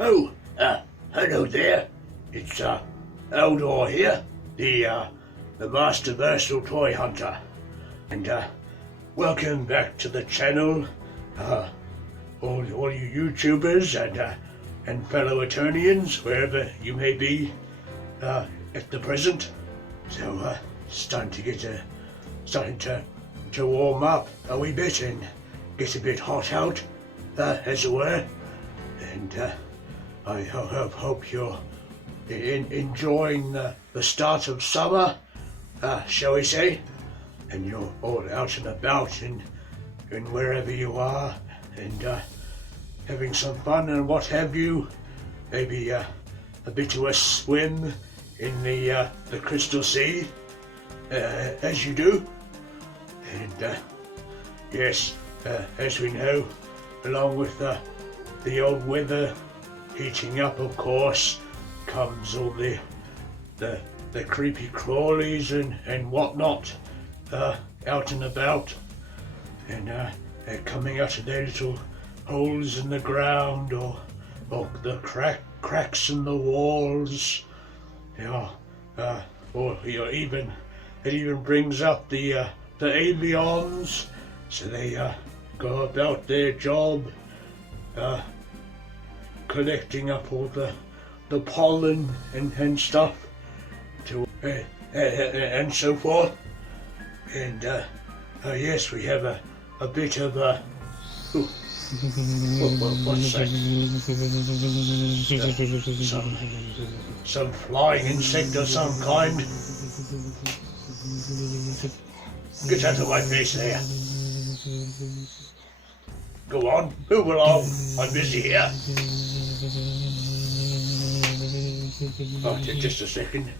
Oh, hello there. It's Eldor here, the Masterversal-Toyhunter, and welcome back to the channel, all you YouTubers and fellow Eternians, wherever you may be at the present. So it's starting to warm up a wee bit and get a bit hot out, as it were, and I hope you're enjoying the start of summer, shall we say, and you're all out and about and wherever you are, and having some fun and what have you. Maybe a bit of a swim in the Crystal Sea, as you do. And yes, as we know, along with the old weather heating up, of course, comes all the creepy crawlies and whatnot, out and about, and they're coming out of their little holes in the ground or the cracks in the walls. Yeah, or it even brings up the avians, so they go about their job, collecting up all the pollen and stuff to and so forth. And yes, we have a bit of what's that? Some flying insect of some kind. Get out of my face there. Go on, move along. I'm busy here. Oh, just a second.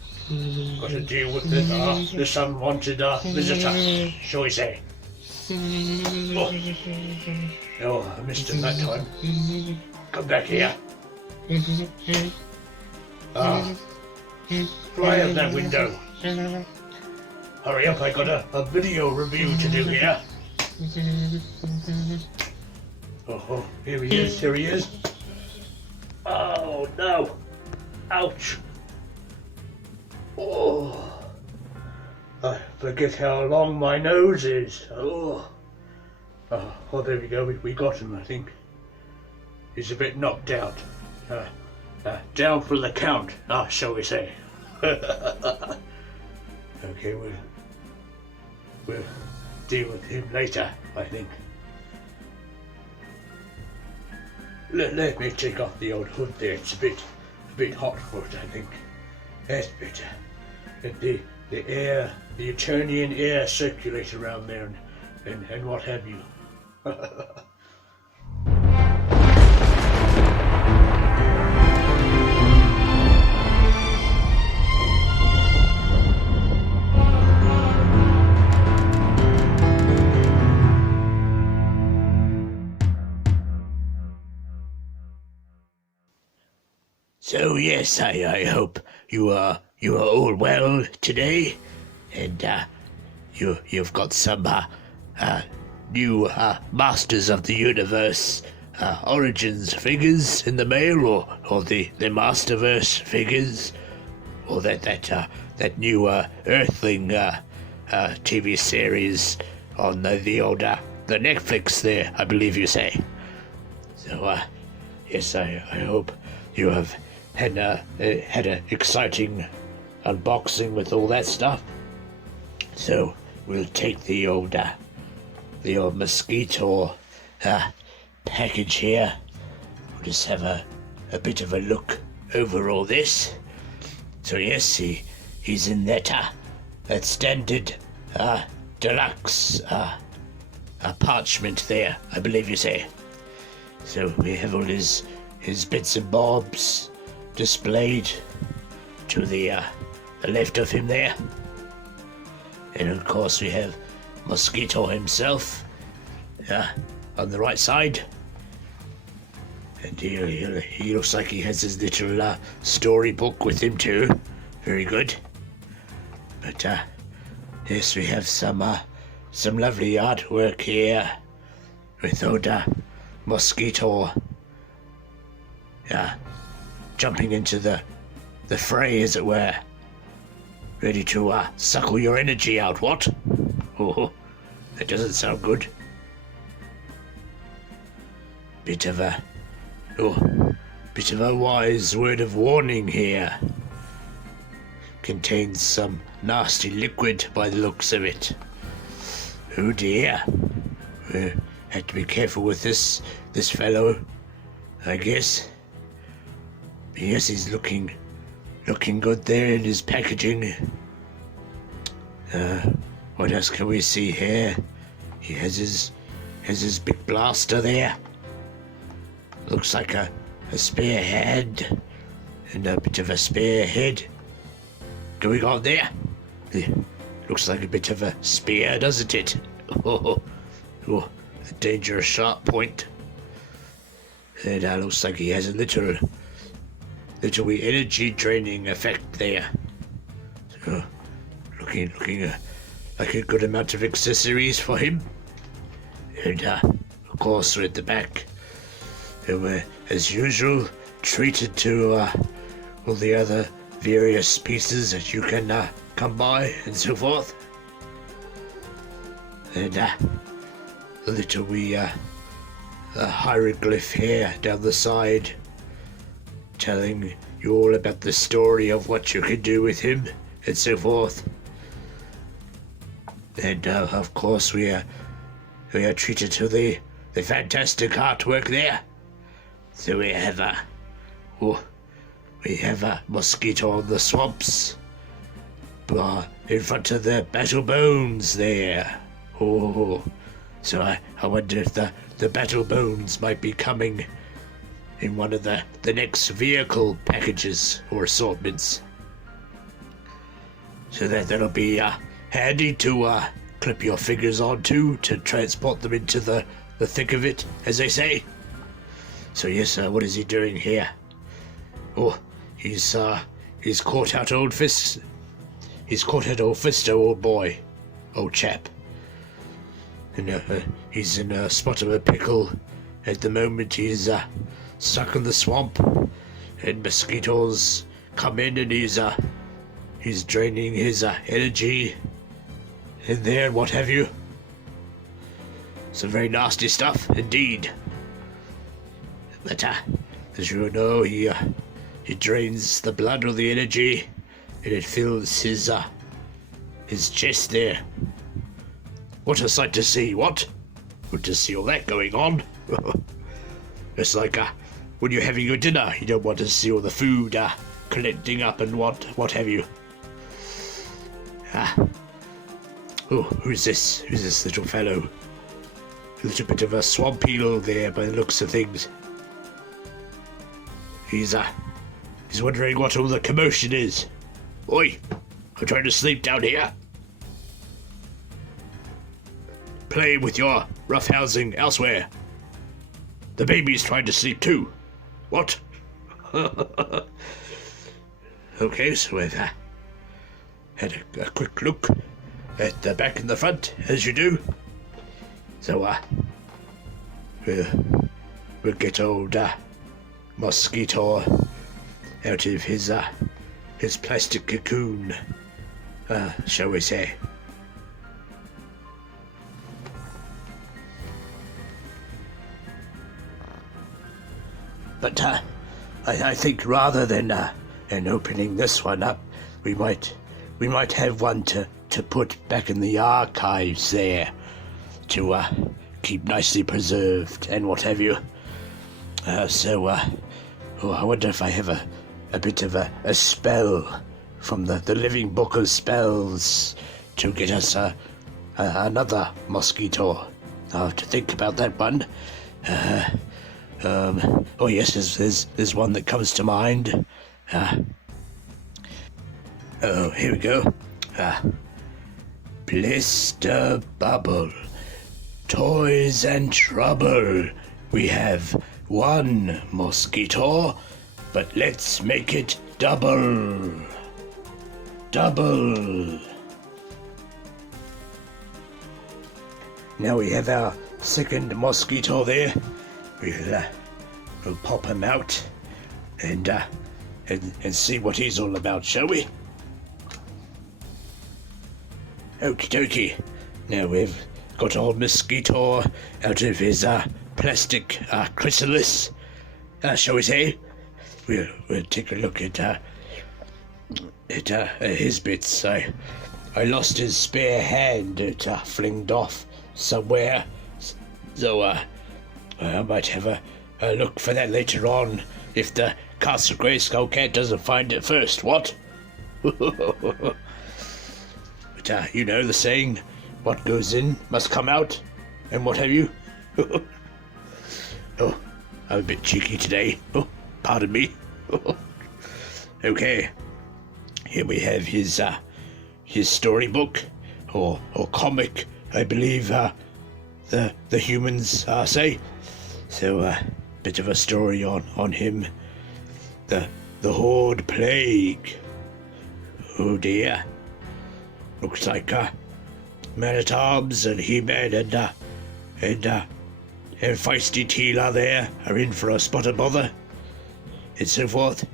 Got to deal with this unwanted visitor, shall we say. Oh, I missed him that time. Come back here. Fly out that window. Hurry up, I got a video review to do here. Oh, here he is. Oh no. Ouch. Oh. I forget how long my nose is. Oh, there we go. We got him, I think. He's a bit knocked out. Down for the count, shall we say. Okay, we'll deal with him later, I think. Let me take off the old hood there. It's a bit hot for it, I think. That's better. Let the air, the Eternian air circulate around there and what have you. So yes, I hope you are all well today, and you've got some new Masters of the Universe Origins figures in the mail, or the Masterverse figures, or that new Earthling TV series on the old the Netflix there, I believe you say. So yes, I hope you have had an exciting unboxing with all that stuff. So we'll take the old mosquito package here. We'll just have a bit of a look over all this. So yes, he's in that standard deluxe parchment there, I believe you say. So we have all his bits and bobs displayed to the left of him there, and of course we have Mosquito himself on the right side, and he looks like he has his little storybook with him too. Very good. But yes, we have some lovely artwork here with old Mosquito jumping into the fray, as it were. Ready to suckle your energy out, what? Oh, that doesn't sound good. Bit of a wise word of warning here. Contains some nasty liquid by the looks of it. Oh dear. Have to be careful with this fellow, I guess. Yes, he's looking good there in his packaging. What else can we see here? He has his big blaster there. Looks like a spearhead and a bit of a spearhead going on there. Looks like a bit of a spear, doesn't it? Oh, a dangerous sharp point. And looks like he has a little energy draining effect there. So, looking like a good amount of accessories for him. And of course, we're at the back. And we're, as usual, treated to all the other various pieces that you can come by and so forth. And a little hieroglyph here down the side, telling you all about the story of what you can do with him and so forth. And of course we are treated to the fantastic artwork there. So we have a mosquito on the swamps in front of the battle bones there. Oh, so I wonder if the battle bones might be coming in one of the next vehicle packages or assortments. So that'll be handy to clip your fingers onto to transport them into the thick of it, as they say. So yes, what is he doing here? Oh, he's caught out old Fist. He's caught out old Fisto, old boy, old chap. And he's in a spot of a pickle at the moment. He's stuck in the swamp, and mosquitoes come in, and he's draining his energy in there and what have you. Some very nasty stuff indeed. But as you know, he drains the blood or the energy, and it fills his chest there. What a sight to see! What? Good to see all that going on. It's like when you're having your dinner, you don't want to see all the food collecting up and what have you. Oh, who's this? Who's this little fellow? A little bit of a swamp eel there by the looks of things. He's wondering what all the commotion is. Oi! I'm trying to sleep down here. Play with your roughhousing elsewhere. The baby's trying to sleep too. What? Okay, so we've had a quick look at the back and the front, as you do. So we'll get old Mosquito out of his plastic cocoon, shall we say. But I think rather than opening this one up, we might have one to put back in the archives there to keep nicely preserved and what have you. I wonder if I have a bit of a spell from the living book of spells to get us another mosquito. I'll have to think about that one. Oh yes, there's one that comes to mind. Oh, here we go. Blister Bubble. Toys and trouble. We have one mosquito, but let's make it double. Double. Now we have our second mosquito there. We'll pop him out and see what he's all about, shall we? Okie dokie. Now we've got old Mosquito out of his plastic chrysalis, shall we say? We'll take a look at his bits. I lost his spare hand. It flinged off somewhere, so I might have a look for that later on if the Castle Grayskull cat doesn't find it first. What? But you know the saying, what goes in must come out, and what have you. Oh, I'm a bit cheeky today. Oh, pardon me. Okay, here we have his storybook or comic, I believe the humans say. So bit of a story on him. The Horde Plague. Oh dear. Looks like Man-at-Arms and He-Man and Feisty Teela there are in for a spot of bother, and so forth.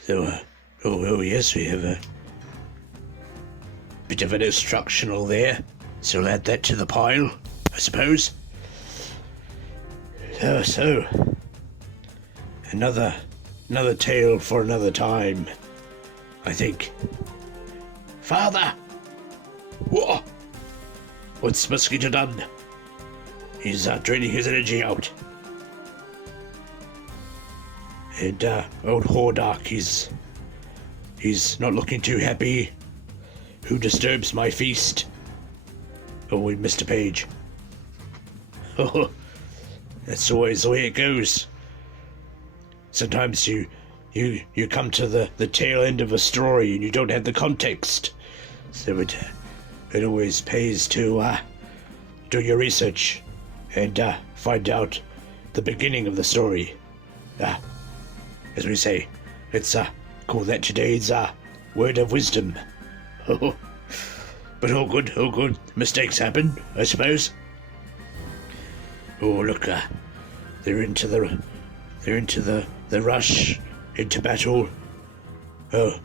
So, oh yes, we have a bit of an instructional there, so we'll add that to the pile, I suppose. So, another tale for another time, I think. Father! What? What's Mosquito done? He's draining his energy out. And old Hordak, he's not looking too happy. Who disturbs my feast? Oh, Mr. Page. Oh, that's always the way it goes. Sometimes you come to the tail end of a story and you don't have the context. So it always pays to do your research and find out the beginning of the story. As we say, let's call that today's word of wisdom. But all good. Mistakes happen, I suppose. Oh, look, they're into the rush into battle. Oh,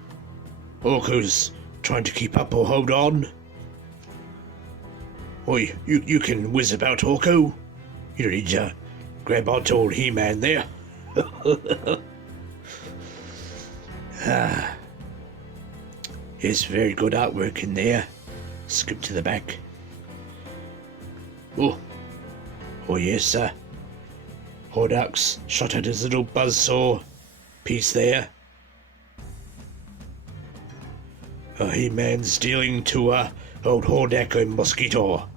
Orko's trying to keep up or hold on. Oi, you can whiz about, Orko. You don't need to grab onto old He-Man there. Yes, very good artwork in there. Skip to the back. Oh yes, sir. Hordak's shot at his little buzzsaw piece there. He-Man's dealing to old Hordak and Mosquito,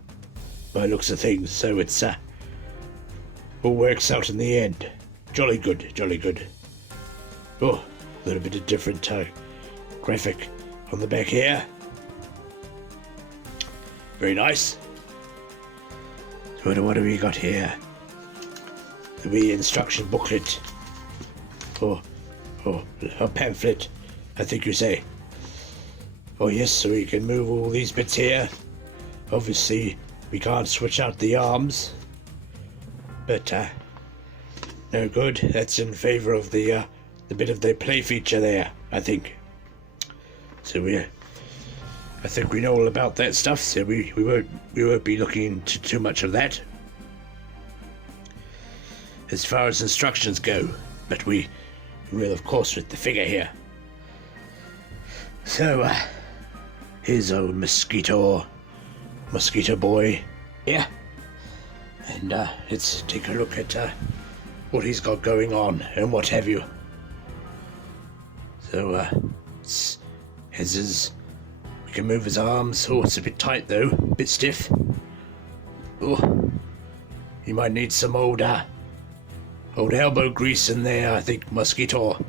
by looks of things, so it's all works out in the end. Jolly good. Oh, a little bit of different graphic on the back here. Very nice. So what do we got here? The wee instruction booklet. Oh, a pamphlet, I think you say. Oh yes, so we can move all these bits here. Obviously, we can't switch out the arms. But, no good. That's in favor of the bit of the play feature there, I think. So I think we know all about that stuff, so we won't be looking into too much of that as far as instructions go, but we will of course with the figure here. So here's old Mosquito boy here, and let's take a look at what he's got going on and what have you. So we can move his arms. Oh, it's a bit tight though, a bit stiff. Oh, he might need some old elbow grease in there, I think, Mosquito.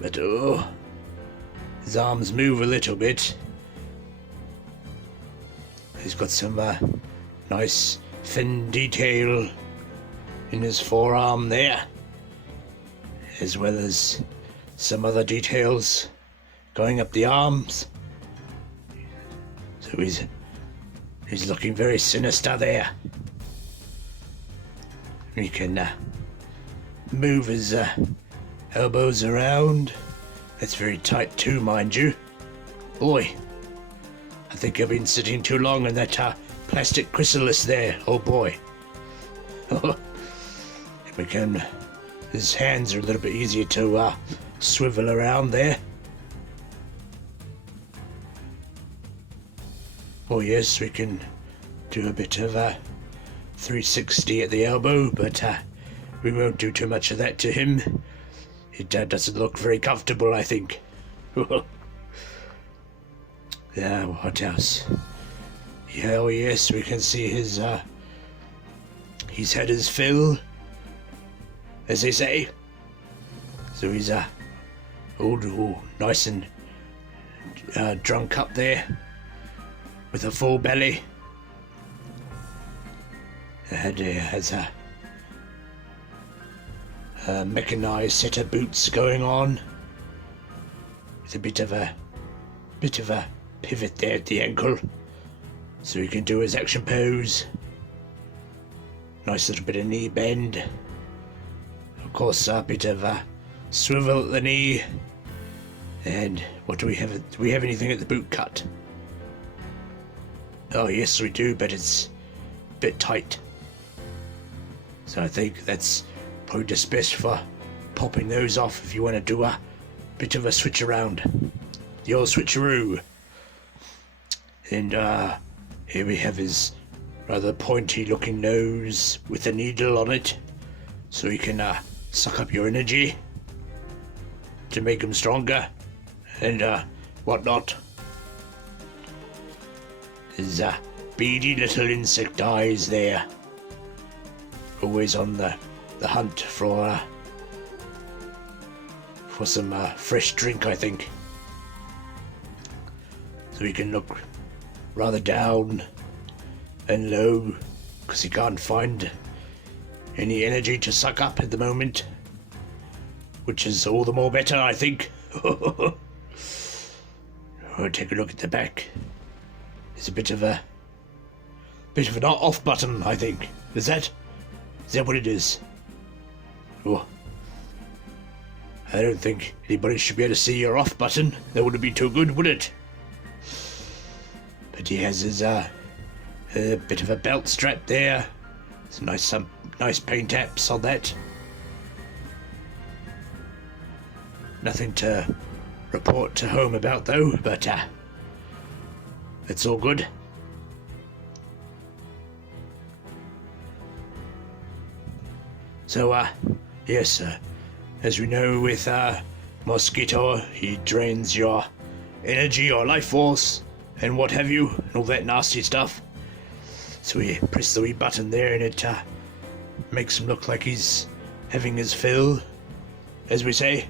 But his arms move a little bit. He's got some nice fin detail in his forearm there, as well as some other details going up the arms. So he's looking very sinister there. We can move his elbows around. That's very tight too, mind you. Boy, I think I've been sitting too long in that plastic chrysalis there. Oh boy. His hands are a little bit easier to swivel around there. Oh yes, we can do a bit of a 360 at the elbow, but we won't do too much of that to him. It doesn't look very comfortable, I think. Yeah, what else? Yeah, oh yes, we can see he's had his fill, as they say. So he's all nice and drunk up there, with a full belly. And he has a mechanized set of boots going on, with a bit of a pivot there at the ankle, so he can do his action pose. Nice little bit of knee bend. Of course, a bit of a swivel at the knee. And what do we have? Do we have anything at the boot cut? Oh yes, we do, but it's a bit tight. So I think that's probably just best for popping those off if you want to do a bit of a switch around. The old switcheroo. And here we have his rather pointy looking nose with a needle on it, so he can suck up your energy to make him stronger and whatnot. His beady little insect eyes there, always on the hunt for some fresh drink, I think. So he can look rather down and low, because he can't find any energy to suck up at the moment, which is all the more better, I think. Oh, take a look at the back. It's a bit of an off button, I think. Is that what it is? Oh, I don't think anybody should be able to see your off button. That wouldn't be too good, would it? But he has his a bit of a belt strap there. Some nice paint apps on that. Nothing to report to home about though, but it's all good. So yes, as we know with Mosquito, he drains your energy or life force and what have you, and all that nasty stuff. So we press the wee button there and it makes him look like he's having his fill, as we say.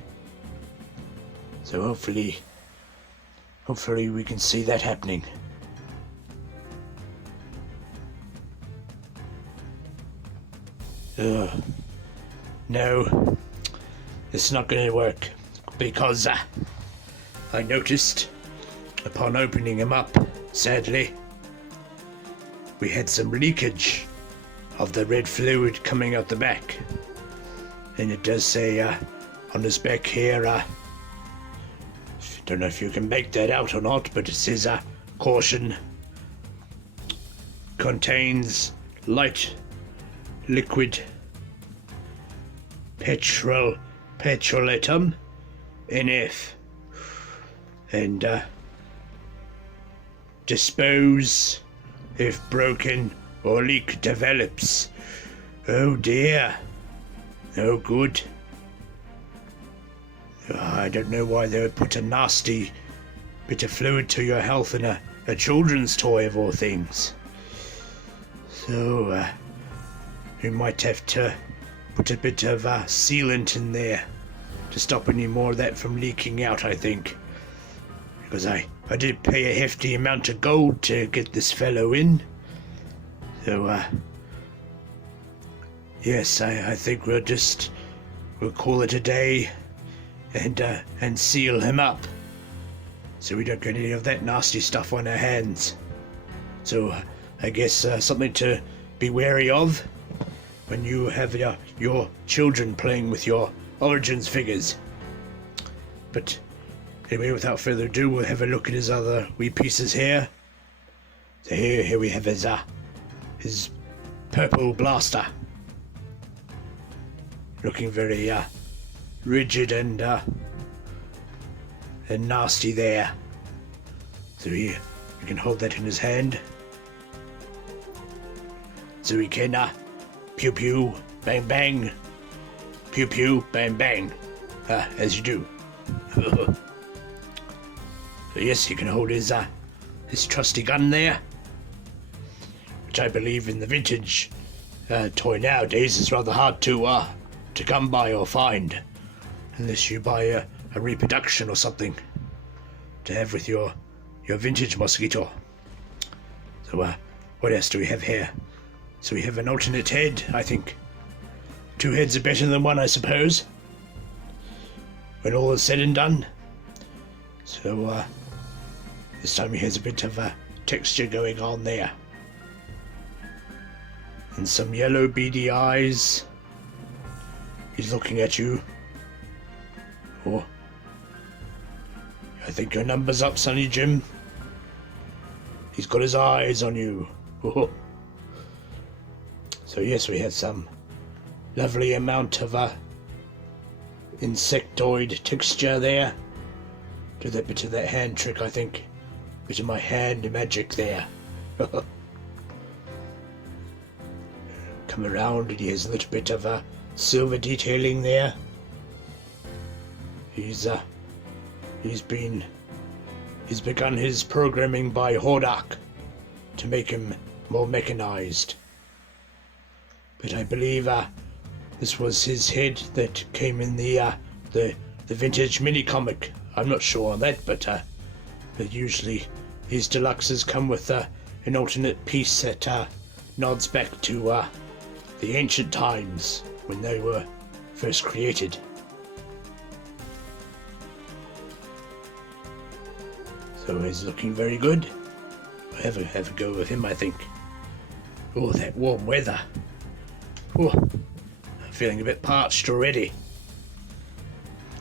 So hopefully we can see that happening. No, it's not going to work, because I noticed upon opening him up, sadly, we had some leakage of the red fluid coming out the back. And it does say on his back here, don't know if you can make that out or not, but it says caution, contains light liquid petrolatum NF, and dispose if broken or leak develops. Oh dear, no good. I don't know why they would put a nasty bit of fluid to your health in a children's toy of all things. So we might have to put a bit of sealant in there to stop any more of that from leaking out, I think. Because I did pay a hefty amount of gold to get this fellow in. So yes, I think we'll call it a day and seal him up, so we don't get any of that nasty stuff on our hands. So I guess something to be wary of when you have your children playing with your Origins figures. But anyway, without further ado, we'll have a look at his other wee pieces here. So here we have his purple blaster, looking very rigid and nasty there. So here you can hold that in his hand, so he can pew pew bang bang, pew pew bang bang, as you do. So yes, you can hold his trusty gun there, which I believe in the vintage toy nowadays is rather hard to come by or find, unless you buy a reproduction or something to have with your vintage mosquito. So what else do we have here? So we have an alternate head, I think. 2 heads are better than 1, I suppose, when all is said and done. So this time he has a bit of texture going on there, and some yellow beady eyes. He's looking at you. Oh, I think your number's up, Sonny Jim. He's got his eyes on you. Oh. So yes, we have some lovely amount of insectoid texture there. Do that bit of that hand trick, I think. Bit of my hand magic there. Come around, and he has a little bit of silver detailing there. He's begun his programming by Hordak to make him more mechanized. But I believe this was his head that came in the vintage mini comic. I'm not sure on that, but usually these deluxes come with an alternate piece that nods back to the ancient times when they were first created. So he's looking very good. I'll have a go with him, I think. Oh, that warm weather. Oh, I'm feeling a bit parched already.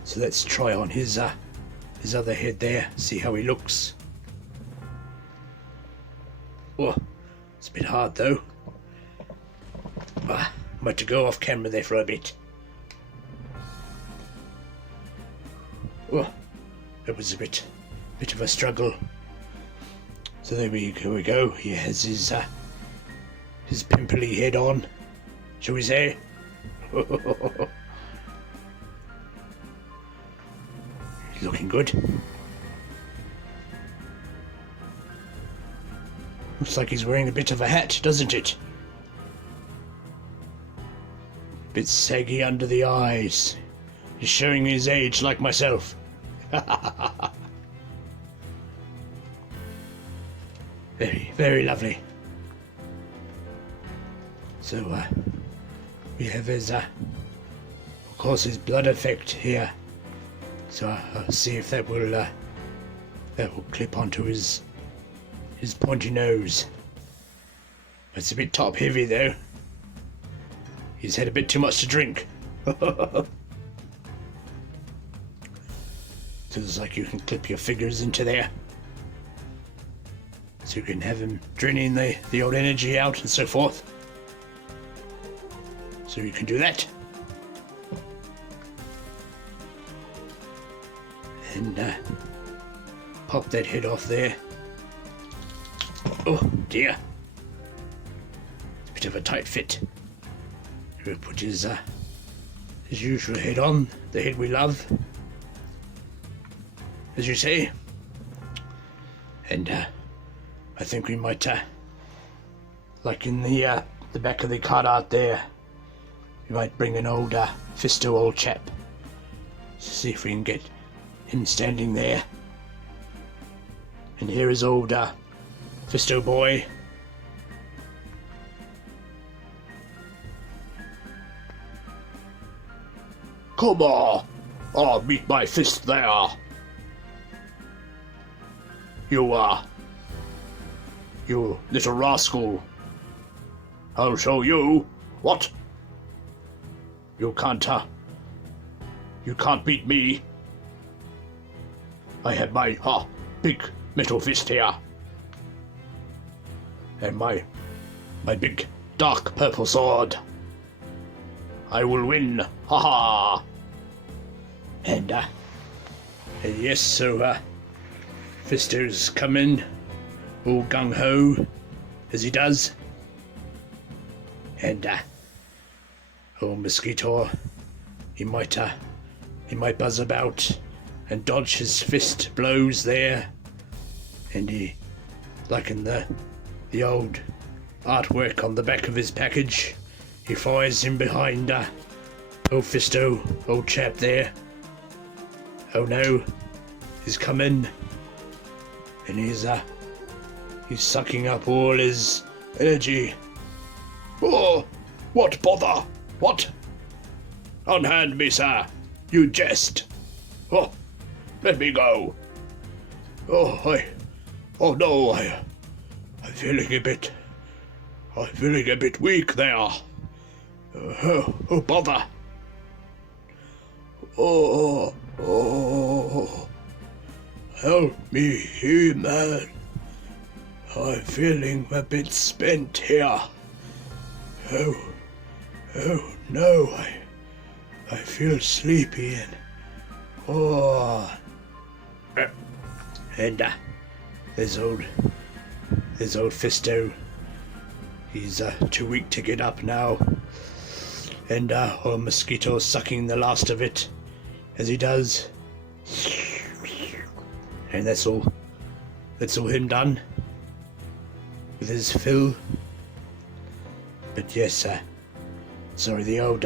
So let's try on his other head there, see how he looks. Oh, it's a bit hard though. Might have to go off camera there for a bit. Oh, it was a bit of a struggle. So there we go. He has his pimply head on, shall we say? He's looking good. Looks like he's wearing a bit of a hat, doesn't it? Bit saggy under the eyes. He's showing his age like myself. Very, very lovely. So we have his, of course, his blood effect here. So I'll see if that will clip onto his pointy nose. It's a bit top heavy though. He's had a bit too much to drink. So it's like you can clip your figures into there, so you can have him draining the old energy out and so forth. So you can do that. And pop that head off there. Oh dear. Bit of a tight fit. We'll put his usual head on, the head we love, as you say. And I think we might, like in the back of the card art there, we might bring an old Fisto old chap. See if we can get him standing there. And here is old Fisto boy. Come on! Oh, meet my fist there! You little rascal! I'll show you! What? You can't beat me. I have my big metal fist here. And my big dark purple sword. I will win. Ha ha. And yes, so Fisto's coming, all gung ho, as he does. And old Mosquito, he might buzz about and dodge his fist blows there, and he, like in the old artwork on the back of his package, he fires him behind old Fisto, old chap there. Oh no, he's coming, and he's sucking up all his energy. Oh, what bother? What? Unhand me, sir. You jest. Oh, let me go. Oh no, I'm feeling a bit weak there. Oh, bother. Oh, help me here, man. I'm feeling a bit spent here. Oh no, I feel sleepy and and there's old Fisto. He's too weak to get up now, and old Mosquito sucking the last of it as he does, and that's all him done with his fill. But yes, sorry, the old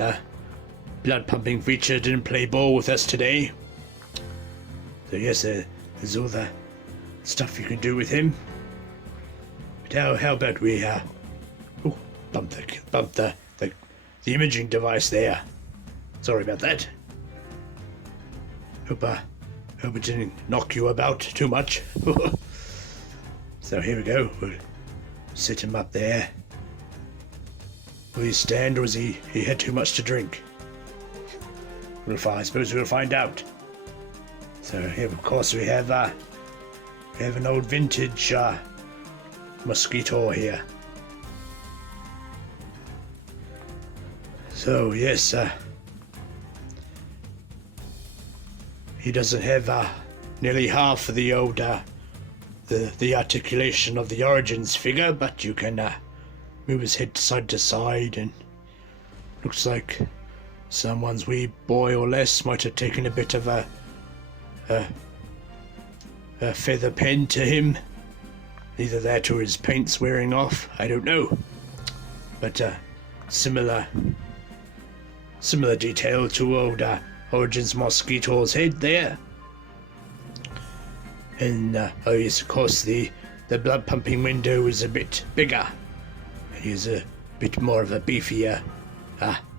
blood pumping feature didn't play ball with us today. So yes, there's all the stuff you can do with him. But how about we bump the imaging device there. Sorry about that. Hope it didn't knock you about too much. So here we go. We'll sit him up there. Will he stand, or is he had too much to drink? I suppose we'll find out. So here, of course, we have an old vintage Mosquito here. So yes, he doesn't have nearly half of the old the articulation of the Origins figure, but you can move his head side to side, and looks like someone's wee boy or less might have taken a bit of a feather pen to him. Either that or his paint's wearing off, I don't know. But similar detail to old Origins Mosquito's head there. And oh yes, of course, the blood pumping window is a bit bigger. He's a bit more of a beefier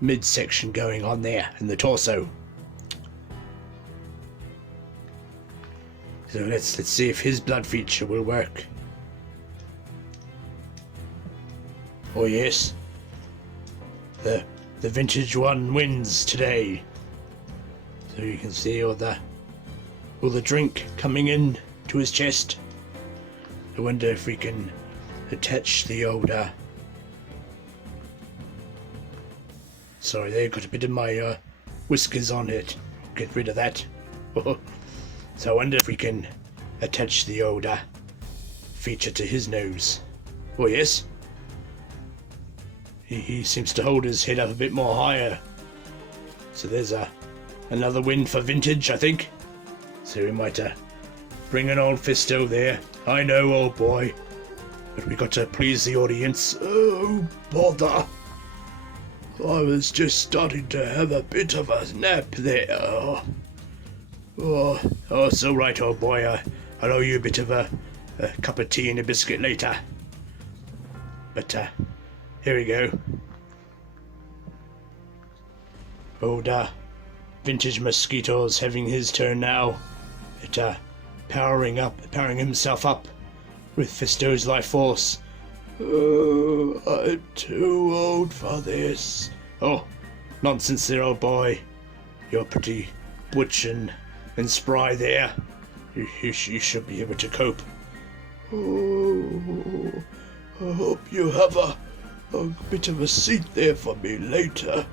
midsection going on there in the torso. So let's see if his blood feature will work. Oh yes, the vintage one wins today. So you can see all the drink coming in to his chest. I wonder if we can attach the old sorry, they got a bit of my whiskers on it. Get rid of that. So I wonder if we can attach the old feature to his nose. Oh yes. He seems to hold his head up a bit more higher. So there's another win for vintage, I think. So we might bring an old Fisto there. I know, old boy. But we got to please the audience. Oh, bother. I was just starting to have a bit of a nap there. Oh, it's all right, old boy. I'll owe you a bit of a cup of tea and a biscuit later. But here we go. Old vintage Mosquito's having his turn now. At powering himself up with Fisto's life force. Oh, I'm too old for this. Oh, nonsense there, old boy. You're pretty butch and spry there. You should be able to cope. Oh, I hope you have a bit of a seat there for me later.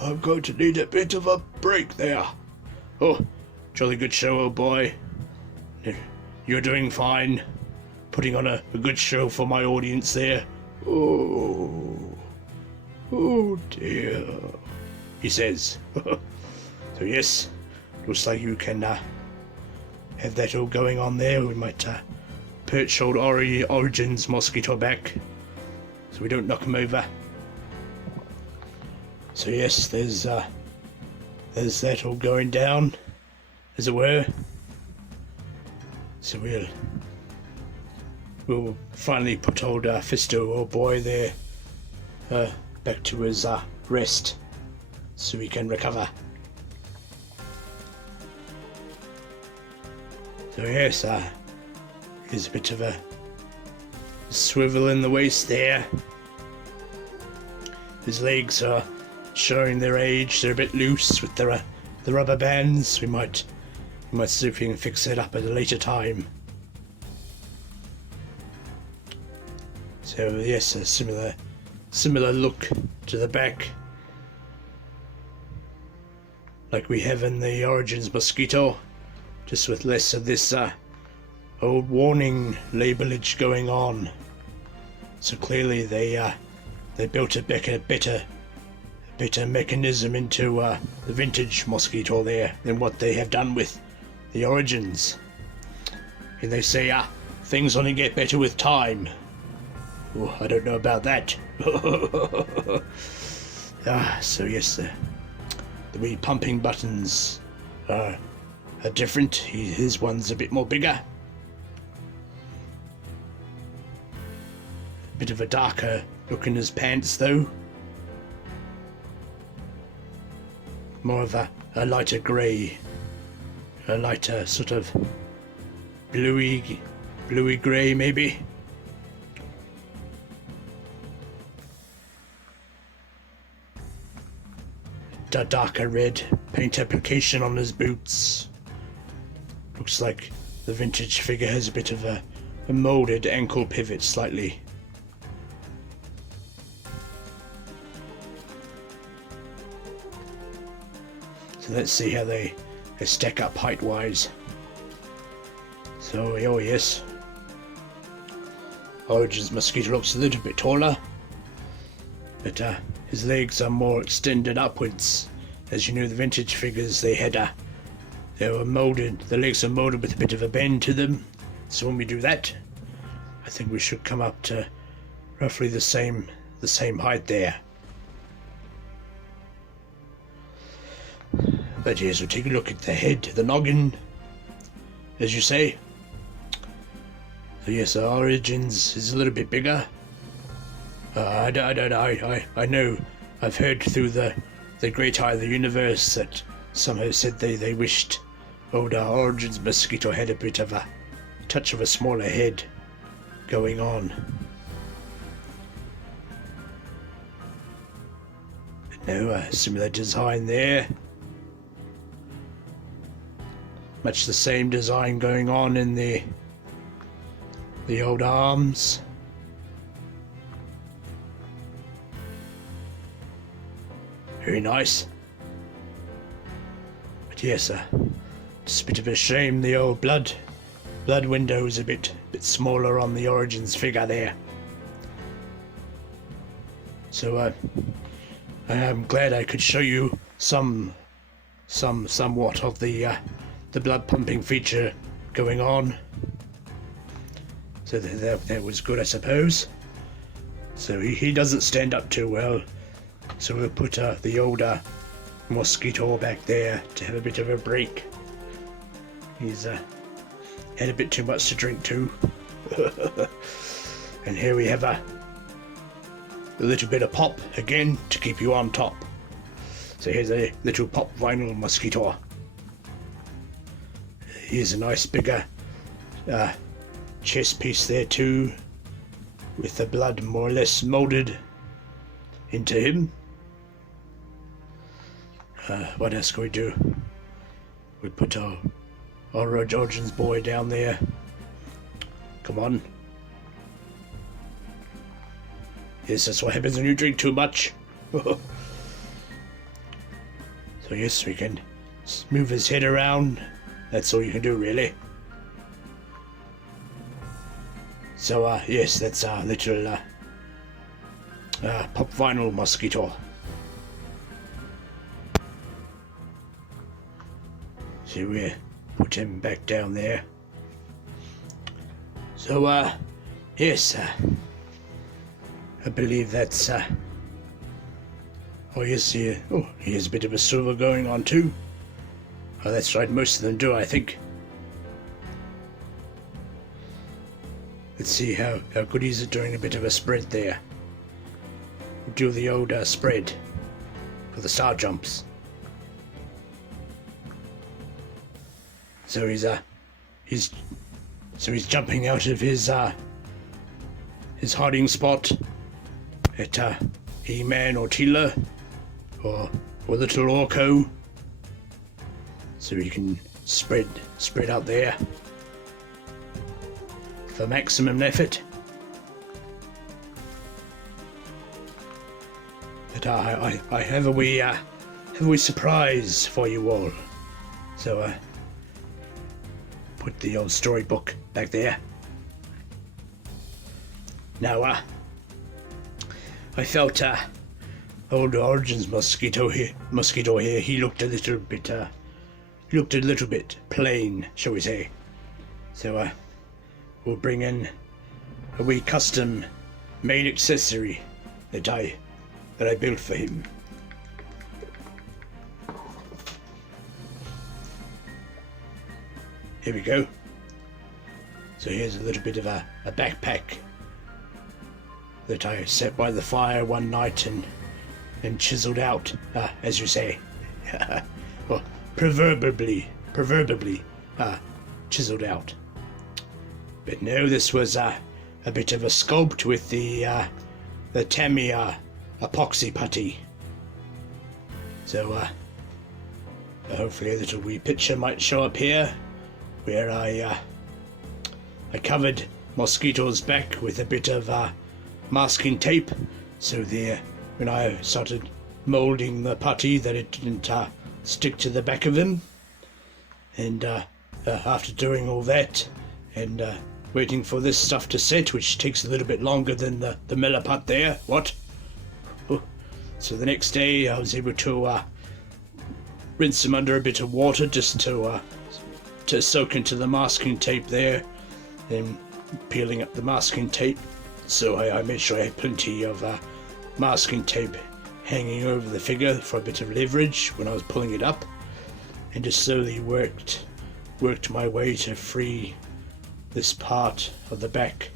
I'm going to need a bit of a break there. Oh, jolly good show, old boy. You're doing fine. Putting on a good show for my audience there. Oh dear, he says. So yes, looks like you can have that all going on there. We might perch old Origins Mosquitor back so we don't knock him over. So yes, there's that all going down, as it were. So we'll finally put old Fisto, old boy there, back to his rest, so he can recover. So yes, there's a bit of a swivel in the waist there. His legs are showing their age. They're a bit loose with the rubber bands. We might see if we can fix it up at a later time. So yes, a similar look to the back, like we have in the Origins Mosquito, just with less of this old warning labelage going on. So clearly they built a better mechanism into the vintage Mosquito there than what they have done with the Origins. And they say things only get better with time. Oh, I don't know about that. So yes, the wee pumping buttons are different. His one's a bit more bigger. Bit of a darker look in his pants though. More of a lighter grey. A lighter sort of bluey grey maybe. Darker red paint application on his boots. Looks like the vintage figure has a bit of a moulded ankle pivot slightly. So let's see how they stack up height wise. So oh yes, Origins Mosquito looks a little bit taller, but his legs are more extended upwards. As you know, the vintage figures, they were molded. The legs are molded with a bit of a bend to them. So when we do that, I think we should come up to roughly the same height there. But yes, we'll take a look at the head, the noggin, as you say. So yes, the Origins is a little bit bigger. I know. I've heard through the great eye of the universe that some have said they wished old Origins Mosquito had a bit of a touch of a smaller head going on. But no, similar design there. Much the same design going on in the old arms. Very nice. But yes, just a bit of a shame the old blood window is a bit smaller on the Origins figure there. So I am glad I could show you somewhat of the blood pumping feature going on. So that was good, I suppose. So he doesn't stand up too well. So we'll put the older Mosquito back there to have a bit of a break. He's had a bit too much to drink too. And here we have a little bit of pop again to keep you on top. So here's a little pop vinyl Mosquito. Here's a nice bigger chest piece there too, with the blood more or less moulded into him. What else can we do? We put our Origins boy down there. Come on. Yes, that's what happens when you drink too much. So yes, we can move his head around. That's all you can do, really. So, yes, that's our little pop vinyl mosquito. So we put him back down there. So, yes, I believe that's, oh yes, he has a bit of a silver going on too. Oh, that's right, most of them do, I think. Let's see how good he's at doing a bit of a spread there. We'll do the old spread for the star jumps. So he's jumping out of his hiding spot at He-Man or Tila or Little Orko, so he can spread out there for maximum effort. But I have a wee surprise for you all. So put the old storybook back there. Now I felt old Origins Mosquito here. He looked a little bit plain, shall we say? So we'll bring in a wee custom made accessory that I built for him. Here we go. So here's a little bit of a backpack that I set by the fire one night and chiseled out, as you say. Well, proverbially chiseled out. But no, this was a bit of a sculpt with the Tamiya epoxy putty. So hopefully a little wee picture might show up here, where I covered Mosquito's back with a bit of masking tape, so when I started molding the putty that it didn't stick to the back of him. And after doing all that and waiting for this stuff to set, which takes a little bit longer than the milliput there. What? Oh. So the next day I was able to rinse him under a bit of water just to soak into the masking tape there, and peeling up the masking tape. So I made sure I had plenty of masking tape hanging over the figure for a bit of leverage when I was pulling it up, and just slowly worked my way to free this part of the back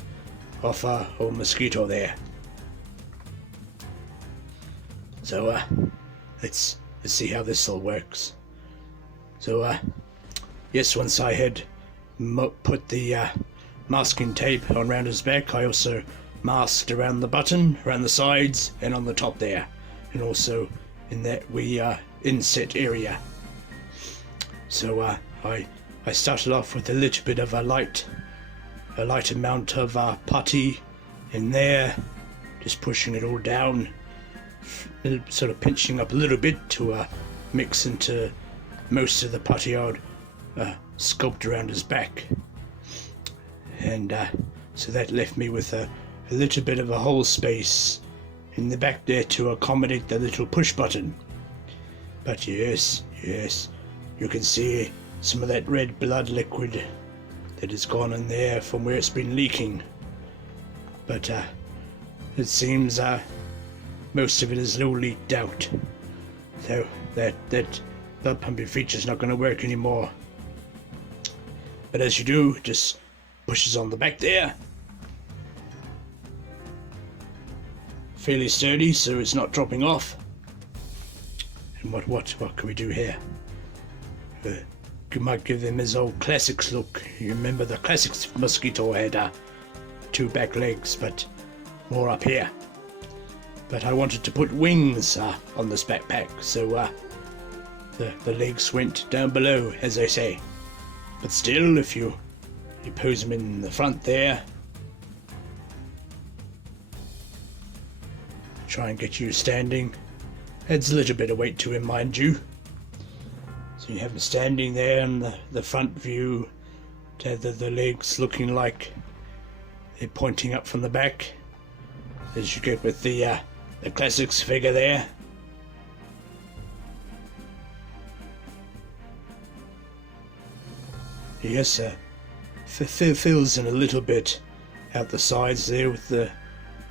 off our old Mosquito there. So let's see how this all works. So yes, once I had put the masking tape on around his back, I also masked around the button, around the sides, and on the top there, and also in that wee inset area. So I started off with a little bit of a light amount of putty in there, just pushing it all down, sort of pinching up a little bit to mix into most of the putty I'd sculpt around his back. And so that left me with a little bit of a hole space in the back there to accommodate the little push button. But yes, you can see some of that red blood liquid that has gone in there from where it's been leaking. But it seems most of it is low leaked out. So that blood pumping feature is not going to work anymore. But as you do, just pushes on the back there. Fairly sturdy, so it's not dropping off. And what can we do here? You might give him his old classics look. You remember the classics Mosquito had 2 back legs, but more up here. But I wanted to put wings on this backpack, so the legs went down below, as I say. But still, if you pose them in the front there, try and get you standing. Adds a little bit of weight to him, mind you. So you have him standing there in the front view, to the legs looking like they're pointing up from the back, as you get with the classics figure there. Yes, fills in a little bit out the sides there with the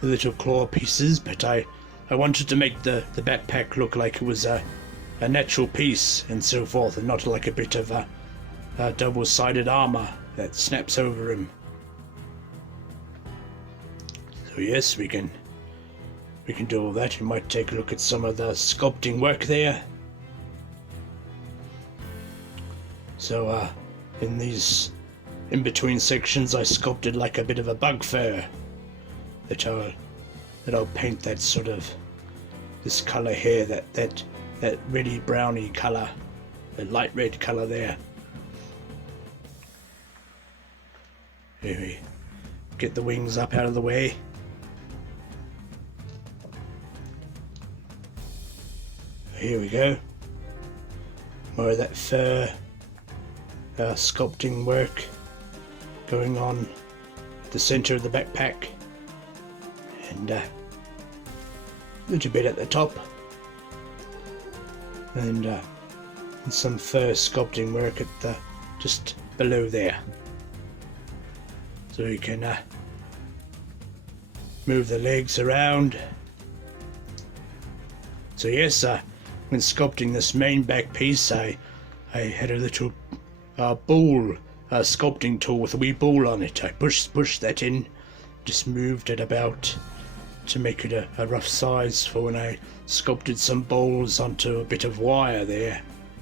little claw pieces, but I wanted to make the backpack look like it was a natural piece and so forth, and not like a bit of a double-sided armor that snaps over him. So yes, we can do all that. You might take a look at some of the sculpting work there. So in these in-between sections I sculpted like a bit of a bug fur that I'll paint that sort of this colour here, that reddy browny colour, the light red colour there. Here we get the wings up out of the way. Here we go. More of that fur sculpting work going on at the center of the backpack, and a little bit at the top, and some fur sculpting work at the just below there, so you can move the legs around. So yes, when sculpting this main back piece, I had a little ball sculpting tool with a wee ball on it. I pushed that in, just moved it about to make it a rough size for when I sculpted some balls onto a bit of wire there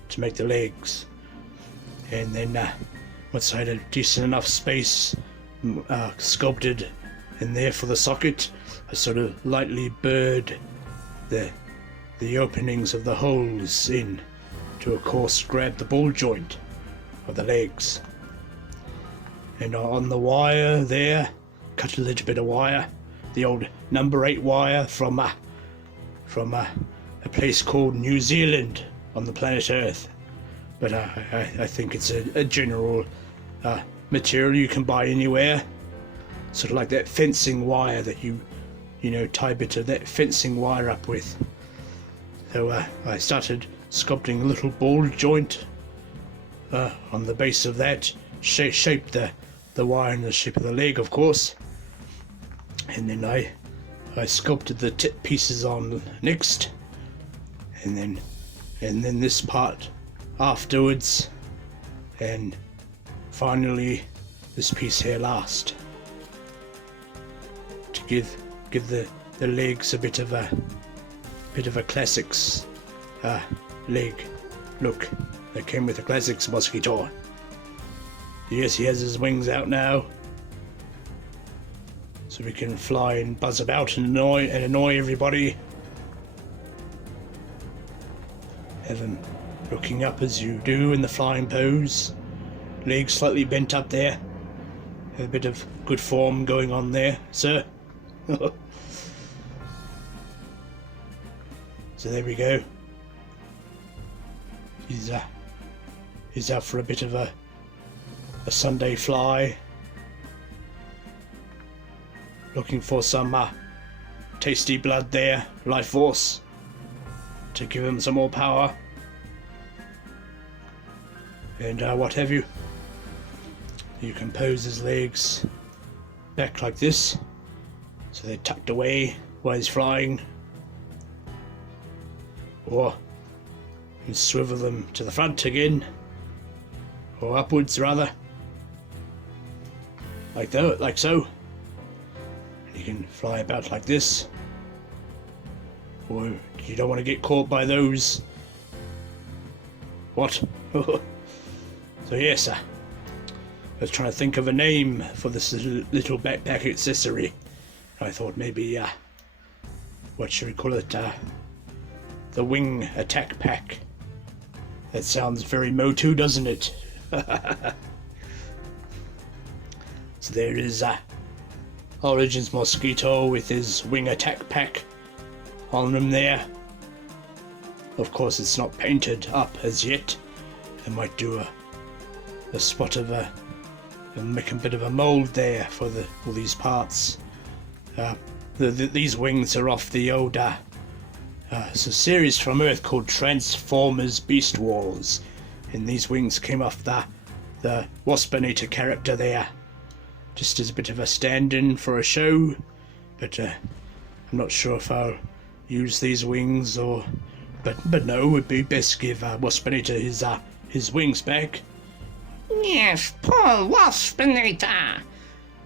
to make the legs. And then once I had a decent enough space sculpted in there for the socket, I sort of lightly burred the openings of the holes in to, of course, grab the ball joint of the legs. And on the wire there, cut a little bit of wire, the old number 8 wire from a place called New Zealand on the planet Earth. But I think it's a general material you can buy anywhere, sort of like that fencing wire that you tie a bit of that fencing wire up with. So I started sculpting a little ball joint on the base of that, shaped the wire in the shape of the leg, of course, and then I sculpted the tip pieces on next, and then this part afterwards, and finally this piece here last, to give the legs a bit of a classics leg look that came with the classics Mosquitor. Yes, he has his wings out now, so we can fly and buzz about and annoy everybody. Have him looking up as you do in the flying pose, legs slightly bent up there. Have a bit of good form going on there, sir. So there we go. He's out for a bit of a Sunday fly, looking for some tasty blood there, life force, to give him some more power, and what have you. You can pose his legs back like this, so they're tucked away while he's flying, or you can swivel them to the front again, or upwards rather, like so. And you can fly about like this, or you don't want to get caught by those. What? So yes, I was trying to think of a name for this little backpack accessory. I thought maybe, what should we call it? The wing attack pack. That sounds very MOTU, doesn't it? So there is Origins Mosquito with his wing attack pack on him there. Of course, it's not painted up as yet. I might do a spot of make a bit of a mold there for all these parts. These wings are off the old it's a series from Earth called Transformers Beast Wars, and these wings came off the Waspinator character there, just as a bit of a stand-in for a show. But I'm not sure if I'll use these wings or. But no, it would be best give Waspinator his wings back. Yes, poor Waspinator.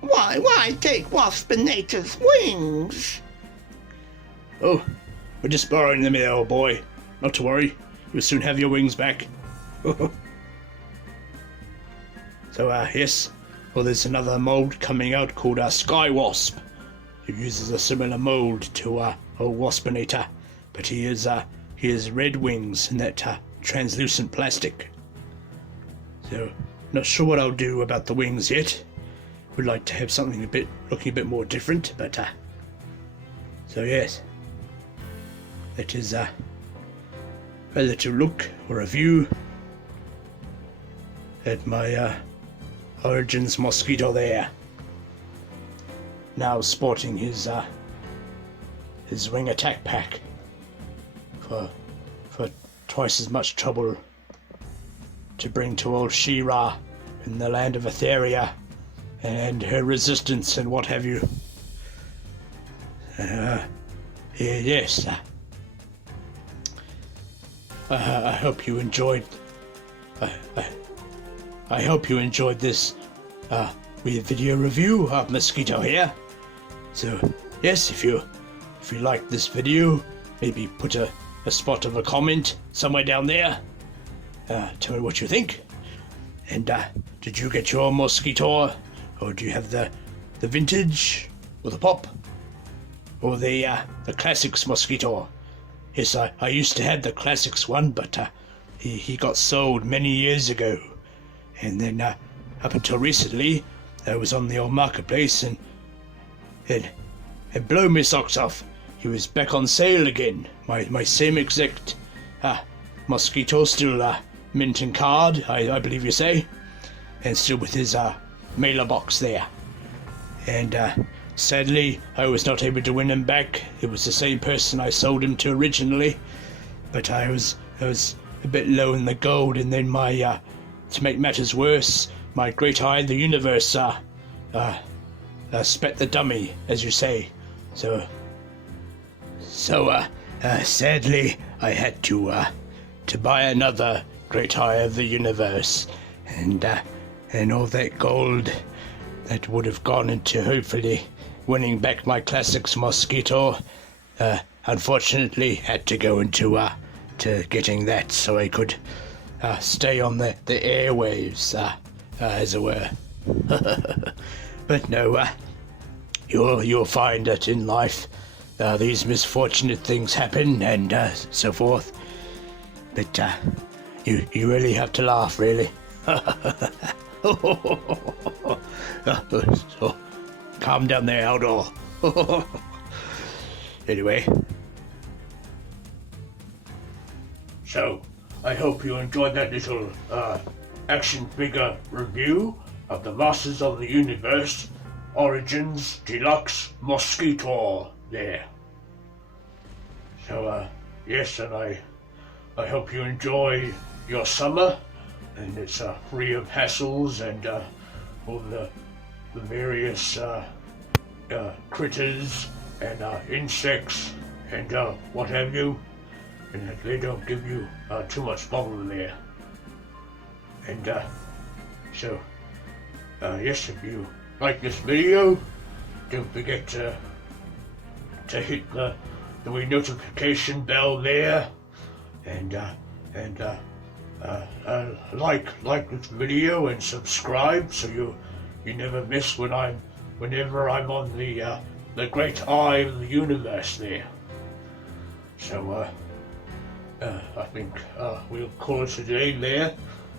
Why take Waspinator's wings? Oh, we're just borrowing them here, old boy. Not to worry, you'll soon have your wings back. So, yes. Well, there's another mold coming out called Sky Wasp. He uses a similar mold to old Waspinator, but he has red wings in that translucent plastic. So, not sure what I'll do about the wings yet. Would like to have something looking a bit more different, but so yes. That is a little look or a view at my Origins Mosquito there. Now sporting his wing attack pack for twice as much trouble to bring to old She-Ra in the land of Eternia and her resistance and what have you. Yes. I hope you enjoyed. I hope you enjoyed this video review of Mosquito here. So yes, if you liked this video, maybe put a spot of a comment somewhere down there. Tell me what you think. And did you get your Mosquito, or do you have the vintage or the pop or the classics Mosquito? Yes, I used to have the classics one, but he got sold many years ago, and then up until recently I was on the old marketplace and blow me socks off, he was back on sale again. My same exact Mosquito, still mint and card, I believe you say, and still with his mailer box there. And sadly, I was not able to win him back. It was the same person I sold him to originally, but I was a bit low in the gold, and then to make matters worse, my great eye of the universe spat the dummy, as you say. So sadly, I had to buy another great eye of the universe, and all that gold that would have gone into hopefully winning back my classics Mosquito, unfortunately had to go into to getting that so I could stay on the airwaves, as it were. But no, you'll find that in life these misfortunate things happen and so forth. But you really have to laugh, really. So, calm down there, Aldor. Anyway. So, I hope you enjoyed that little action figure review of the Masters of the Universe Origins Deluxe Mosquito there. So, yes, and I hope you enjoy your summer, and it's free of hassles and all the various critters and insects and what have you, and that they don't give you too much bother there. And so, yes, if you like this video, don't forget to hit the wee notification bell there, and like this video and subscribe so you never miss whenever I'm on the great eye of the universe there. So I think we'll call it a day there.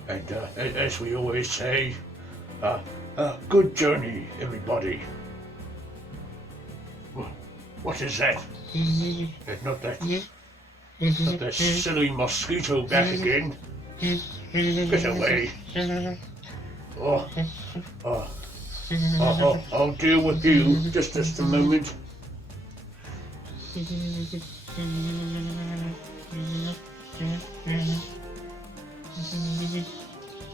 And as we always say, good journey, everybody. What is that? Not that silly mosquito back again. Get away. I'll deal with you just a moment.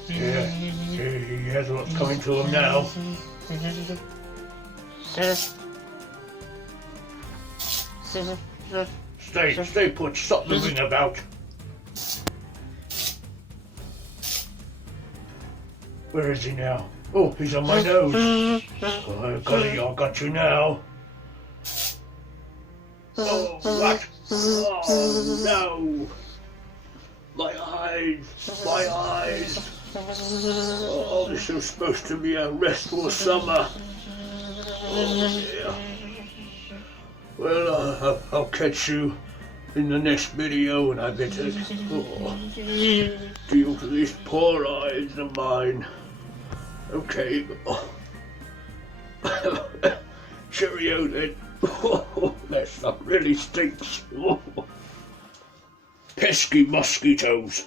Yeah, he has what's coming to him now. Stay put, stop moving about. Where is he now? Oh, he's on my nose. Oh, golly, I got you now. Oh, what? Oh, no. My eyes. Oh, this was supposed to be a restful summer. Oh, dear. Well, I'll catch you in the next video, and I better deal with these poor eyes of mine. Okay. Cheerio then. That stuff really stinks. Pesky mosquitoes.